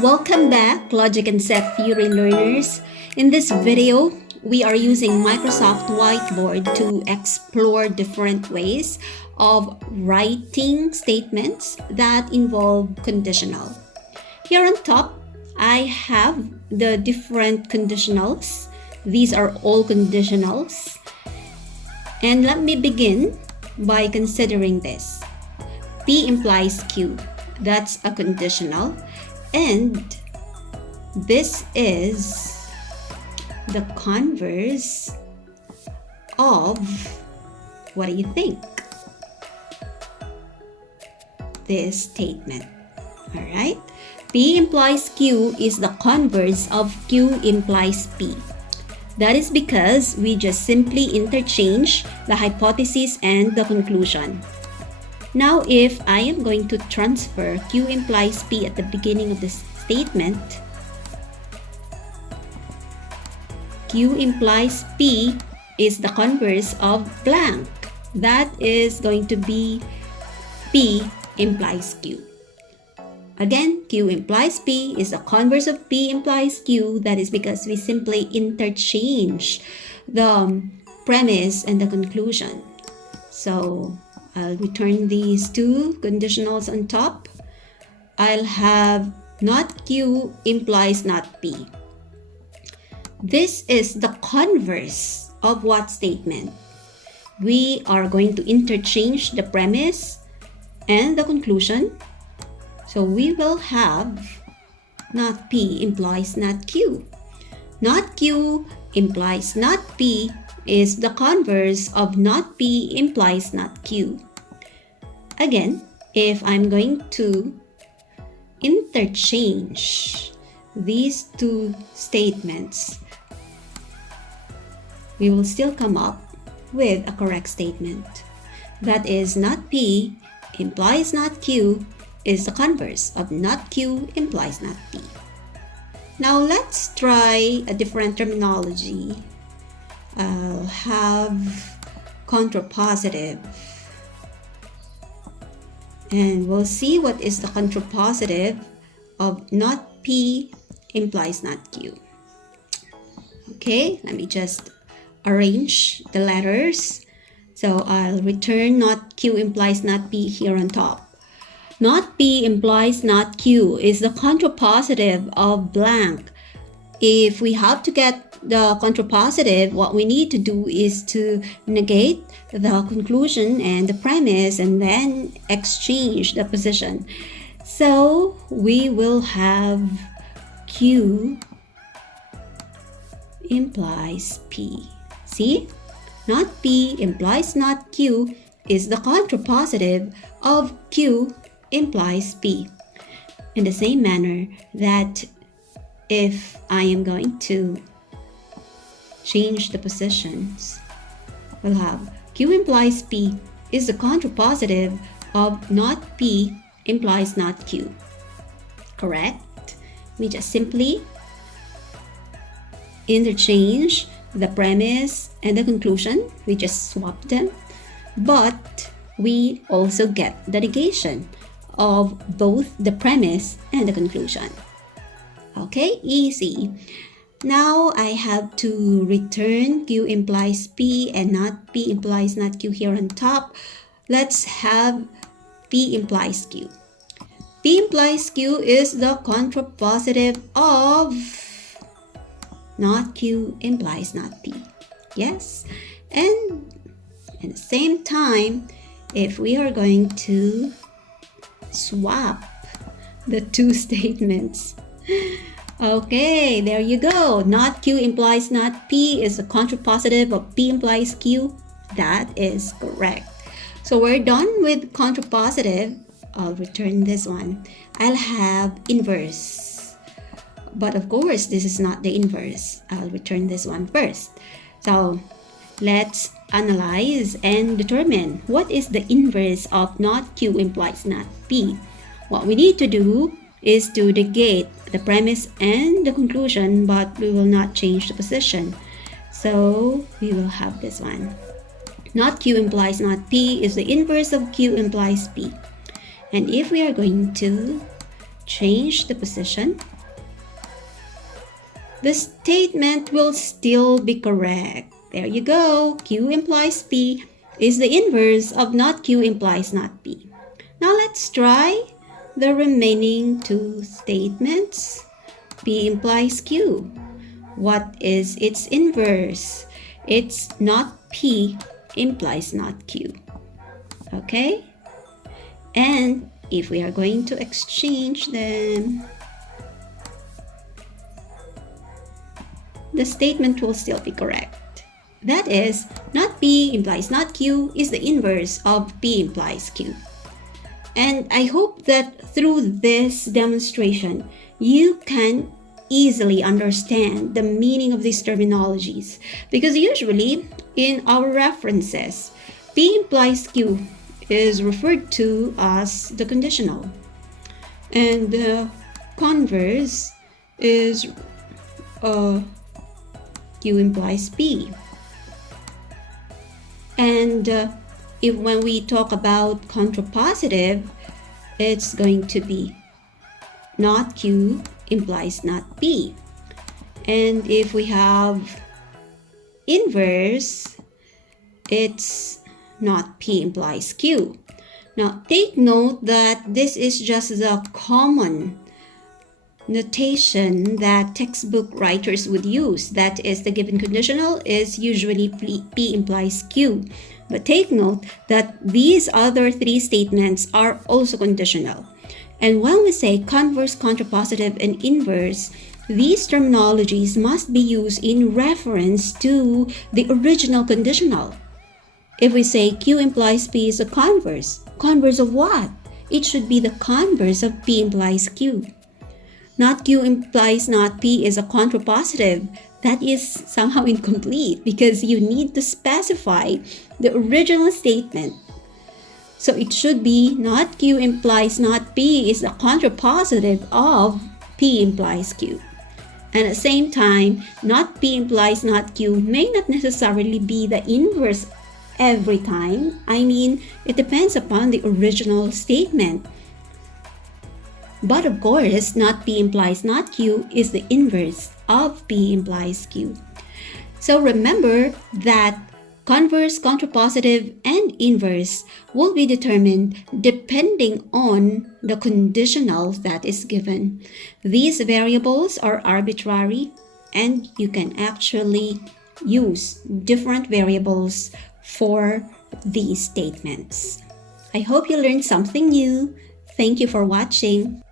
Welcome back, Logic and Set Theory learners. In this video, we are using Microsoft Whiteboard to explore different ways of writing statements that involve conditional. Here on top, I have the different conditionals. These are all conditionals. And let me begin by considering this. P implies Q. That's a conditional. And this is the converse of, what do you think? This statement. Alright? P implies Q is the converse of Q implies P. That is because we just simply interchange the hypothesis and the conclusion. Now, if I am going to transfer Q implies P at the beginning of the statement, Q implies P is the converse of blank. That is going to be P implies Q. Again, Q implies P is the converse of P implies Q. That is because we simply interchange the premise and the conclusion. So I'll return these two conditionals on top. I'll have not Q implies not P. This is the converse of what statement? We are going to interchange the premise and the conclusion. So we will have not P implies not Q. Not Q implies not P is the converse of not P implies not Q. Again, if I'm going to interchange these two statements, we will still come up with a correct statement. That is, not P implies not Q is the converse of not Q implies not P. Now let's try a different terminology. I'll have contrapositive. And we'll see what is the contrapositive of not P implies not Q. Okay, let me just arrange the letters. So I'll return not Q implies not P here on top. Not P implies not Q is the contrapositive of blank. If we have to get the contrapositive, what we need to do is to negate the conclusion and the premise and then exchange the position. So we will have Q implies P. See? Not P implies not Q is the contrapositive of Q implies P. In the same manner that if I am going to change the positions, we'll have Q implies P is the contrapositive of not P implies not Q. Correct? We just simply interchange the premise and the conclusion. We just swap them. But we also get the negation of both the premise and the conclusion. Okay, easy. Now I have to return Q implies P and not P implies not Q here on top. Let's have P implies Q. P implies Q is the contrapositive of not Q implies not P. Yes? And at the same time, if we are going to swap the two statements, okay, there you go. Not Q implies not P is a contrapositive of P implies Q. That is correct. So we're done with contrapositive. I'll return this one. I'll have inverse. But of course, this is not the inverse. I'll return this one first. So let's analyze and determine what is the inverse of not Q implies not P. What we need to do is to negate the premise and the conclusion, but we will not change the position. So we will have this one. Not Q implies not P is the inverse of Q implies P. And if we are going to change the position, the statement will still be correct. There you go. Q implies P is the inverse of not Q implies not P. Now let's try the remaining two statements. P implies Q. What is its inverse? It's not P implies not Q. Okay? And if we are going to exchange them, the statement will still be correct. That is, not P implies not Q is the inverse of P implies Q. And I hope that through this demonstration, you can easily understand the meaning of these terminologies, because usually in our references, P implies Q is referred to as the conditional, and Converse is Q implies P. And if when we talk about contrapositive, it's going to be not Q implies not P. And if we have inverse, it's not P implies Q. Now take note that this is just the common notation that textbook writers would use. That is, the given conditional is usually P implies Q. But take note that these other three statements are also conditional. And when we say converse, contrapositive, and inverse, these terminologies must be used in reference to the original conditional. If we say Q implies P is a converse, converse of what? It should be the converse of P implies Q. Not Q implies not P is a contrapositive. That is somehow incomplete because you need to specify the original statement. So it should be not Q implies not P is a contrapositive of P implies Q. And at the same time, not P implies not Q may not necessarily be the inverse every time. I mean, it depends upon the original statement. But of course, not P implies not Q is the inverse of P implies Q. So remember that converse, contrapositive, and inverse will be determined depending on the conditional that is given. These variables are arbitrary, and you can actually use different variables for these statements. I hope you learned something new. Thank you for watching.